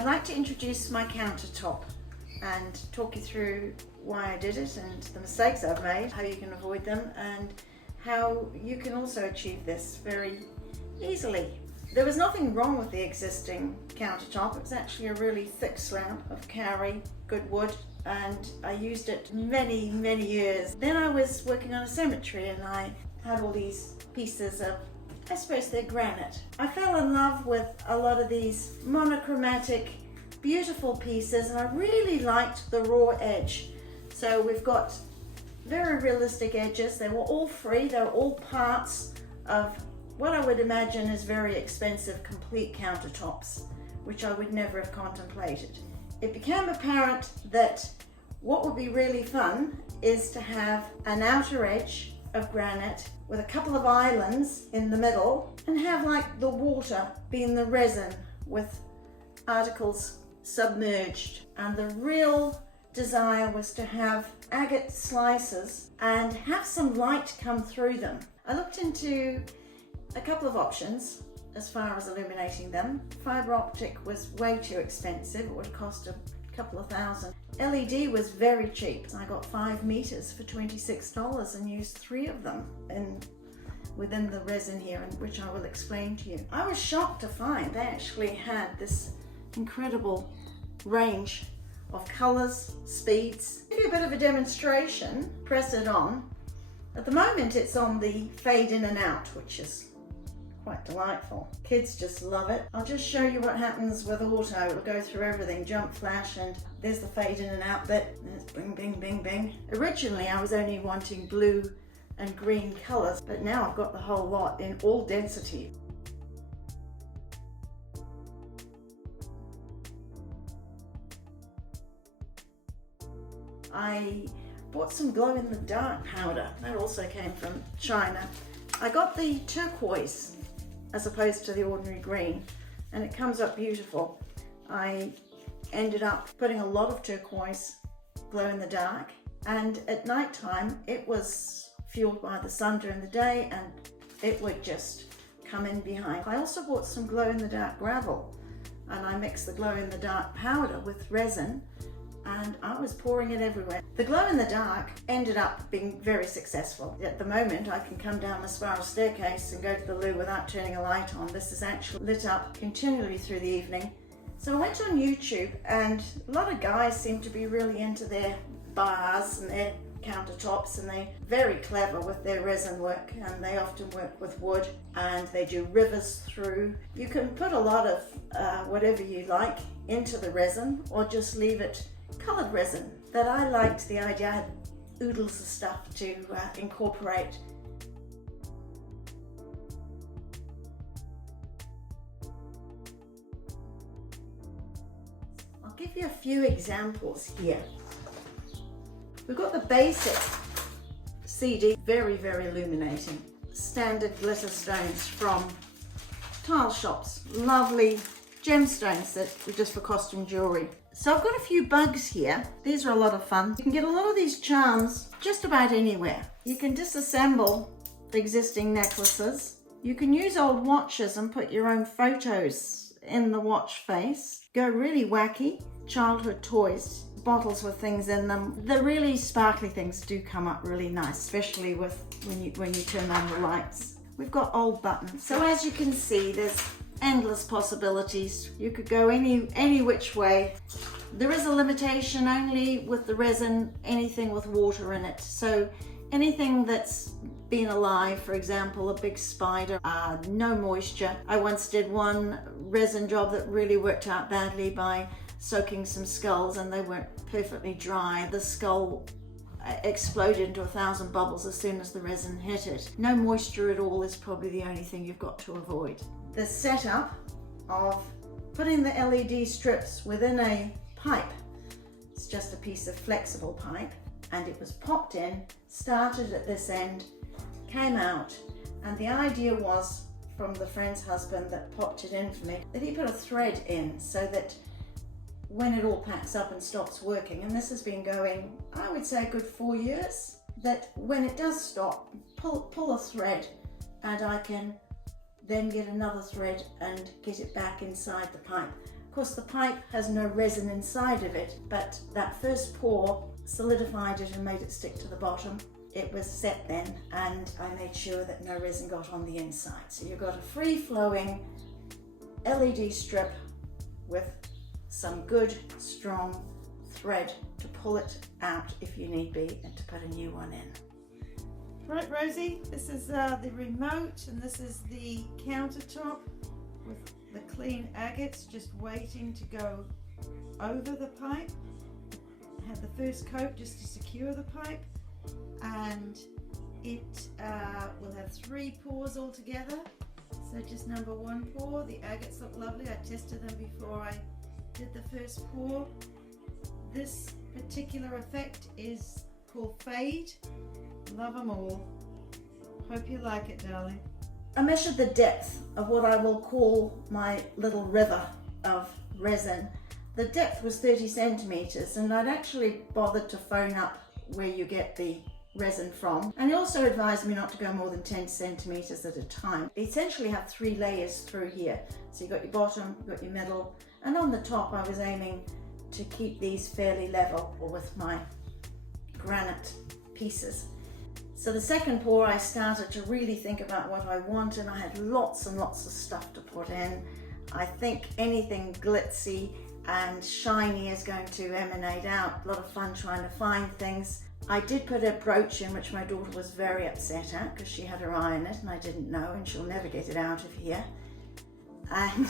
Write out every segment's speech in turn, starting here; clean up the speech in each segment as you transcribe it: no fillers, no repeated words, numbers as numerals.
I'd like to introduce my countertop and talk you through why I did it and the mistakes I've made, how you can avoid them, and how you can also achieve this very easily. There was nothing wrong with the existing countertop. It was actually a really thick slab of kauri, good wood, and I used it many years. Then I was working on a cemetery and I had all these pieces of, I suppose they're granite. I fell in love with a lot of these monochromatic, beautiful pieces, and I really liked the raw edge. So we've got very realistic edges. They were all free, they were all parts of what I would imagine is very expensive complete countertops, which I would never have contemplated. It became apparent that what would be really fun is to have an outer edge of granite with a couple of islands in the middle and have like the water being the resin with articles submerged. And the real desire was to have agate slices and have some light come through them. I looked into a couple of options as far as illuminating them. Fiber optic was way too expensive. It would cost a couple of thousand. LED was very cheap. I got 5 meters for $26 and used 3 of them within the resin here, which I will explain to you. I was shocked to find they actually had this incredible range of colors, speeds. Give you a bit of a demonstration. Press it on. At the moment it's on the fade in and out, which is quite delightful. Kids just love it. I'll just show you what happens with auto. It'll go through everything, jump, flash, and there's the fade in and out bit. There's bing, bing, bing, bing. Originally I was only wanting blue and green colors, but now I've got the whole lot in all density. I bought some glow-in-the-dark powder. That also came from China. I got the turquoise as opposed to the ordinary green, and it comes up beautiful. I ended up putting a lot of turquoise glow-in-the-dark, and at night time it was fueled by the sun during the day and it would just come in behind. I also bought some glow-in-the-dark gravel, and I mixed the glow-in-the-dark powder with resin and I was pouring it everywhere. The glow-in-the-dark ended up being very successful. At the moment I can come down the spiral staircase and go to the loo without turning a light on. This is actually lit up continually through the evening. So I went on YouTube, and a lot of guys seem to be really into their bars and their countertops, and they're very clever with their resin work, and they often work with wood and they do rivers through. You can put a lot of whatever you like into the resin or just leave it colored resin. That I liked the idea. I had oodles of stuff to incorporate. I'll give you a few examples here. We've got the basic CD, very illuminating. Standard glitter stones from tile shops. Lovely gemstones that were just for costume jewelry. So I've got a few bugs here. These are a lot of fun. You can get a lot of these charms just about anywhere. You can disassemble the existing necklaces. You can use old watches and put your own photos in the watch face. Go really wacky. Childhood toys, bottles with things in them. The really sparkly things do come up really nice, especially with when you turn on the lights. We've got old buttons. So as you can see, there's endless possibilities. You could go any which way. There is a limitation only with the resin, anything with water in it. So anything that's been alive, for example, a big spider, no moisture. I once did one resin job that really worked out badly by soaking some skulls, and they weren't perfectly dry. The skull exploded into 1,000 bubbles as soon as the resin hit it. No moisture at all is probably the only thing you've got to avoid. The setup of putting the LED strips within a pipe. It's just a piece of flexible pipe, and it was popped in, started at this end, came out, and the idea was from the friend's husband that popped it in for me, that he put a thread in so that when it all packs up and stops working, and this has been going, I would say, a good 4 years, that when it does stop, pull a thread, and I can then get another thread and get it back inside the pipe. Of course, the pipe has no resin inside of it, but that first pour solidified it and made it stick to the bottom. It was set then, and I made sure that no resin got on the inside. So you've got a free-flowing LED strip with some good, strong thread to pull it out if you need be, and to put a new one in. Right, Rosie, this is the remote, and this is the countertop with the clean agates just waiting to go over the pipe. I had the first coat just to secure the pipe, and it will have 3 pours altogether. So just number 1 pour. The agates look lovely. I tested them before I did the first pour. This particular effect is called Fade. Love them all. Hope you like it, darling. I measured the depth of what I will call my little river of resin. The depth was 30 centimeters, and I'd actually bothered to phone up where you get the resin from, and he also advised me not to go more than 10 centimeters at a time. You essentially have 3 layers through here. So you've got your bottom, you've got your middle, and on the top I was aiming to keep these fairly level with my granite pieces. So the second pour I started to really think about what I want, and I had lots and lots of stuff to put in. I think anything glitzy and shiny is going to emanate out. A lot of fun trying to find things. I did put a brooch in, which my daughter was very upset at because she had her eye in it and I didn't know, and she'll never get it out of here. And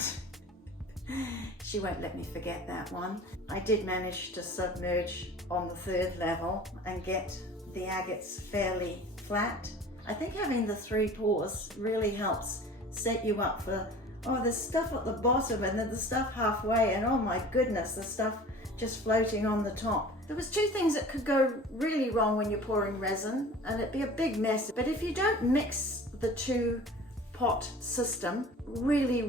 she won't let me forget that one. I did manage to submerge on the 3rd level and get the agates fairly flat. I think having the 3 pours really helps set you up for, oh, there's stuff at the bottom and then the stuff halfway, and oh my goodness, the stuff just floating on the top. There was 2 things that could go really wrong when you're pouring resin, and it'd be a big mess. But if you don't mix the 2 pot system really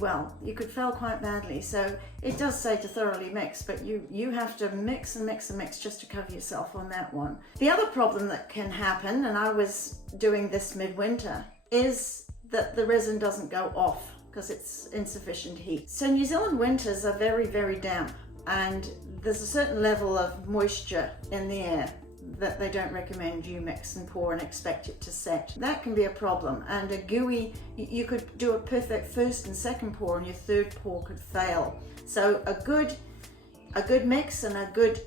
well, you could fail quite badly. So it does say to thoroughly mix, but you have to mix and mix and mix just to cover yourself on that one. The other problem that can happen, and I was doing this midwinter, is that the resin doesn't go off because it's insufficient heat. So New Zealand winters are very damp, and there's a certain level of moisture in the air that they don't recommend you mix and pour and expect it to set. That can be a problem, and a gooey, you could do a perfect first and second pour and your 3rd pour could fail. So a good mix and a good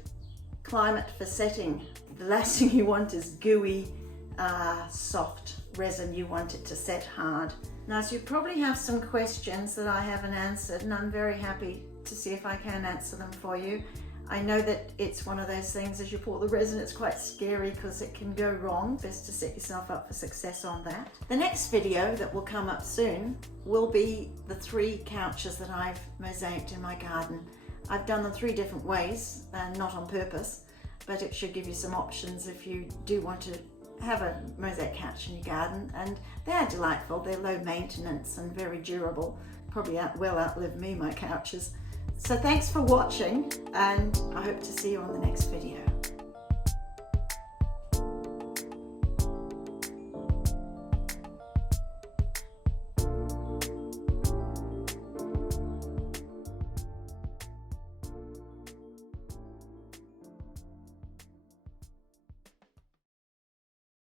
climate for setting. The last thing you want is gooey, soft resin. You want it to set hard. Now, so you probably have some questions that I haven't answered, and I'm very happy to see if I can answer them for you. I know that it's one of those things, as you pour the resin, it's quite scary because it can go wrong. Best to set yourself up for success on that. The next video that will come up soon will be the 3 couches that I've mosaicked in my garden. I've done them 3 different ways, and not on purpose, but it should give you some options if you do want to have a mosaic couch in your garden. And they're delightful, they're low maintenance and very durable. Probably will outlive me, my couches. So thanks for watching, and I hope to see you on the next video.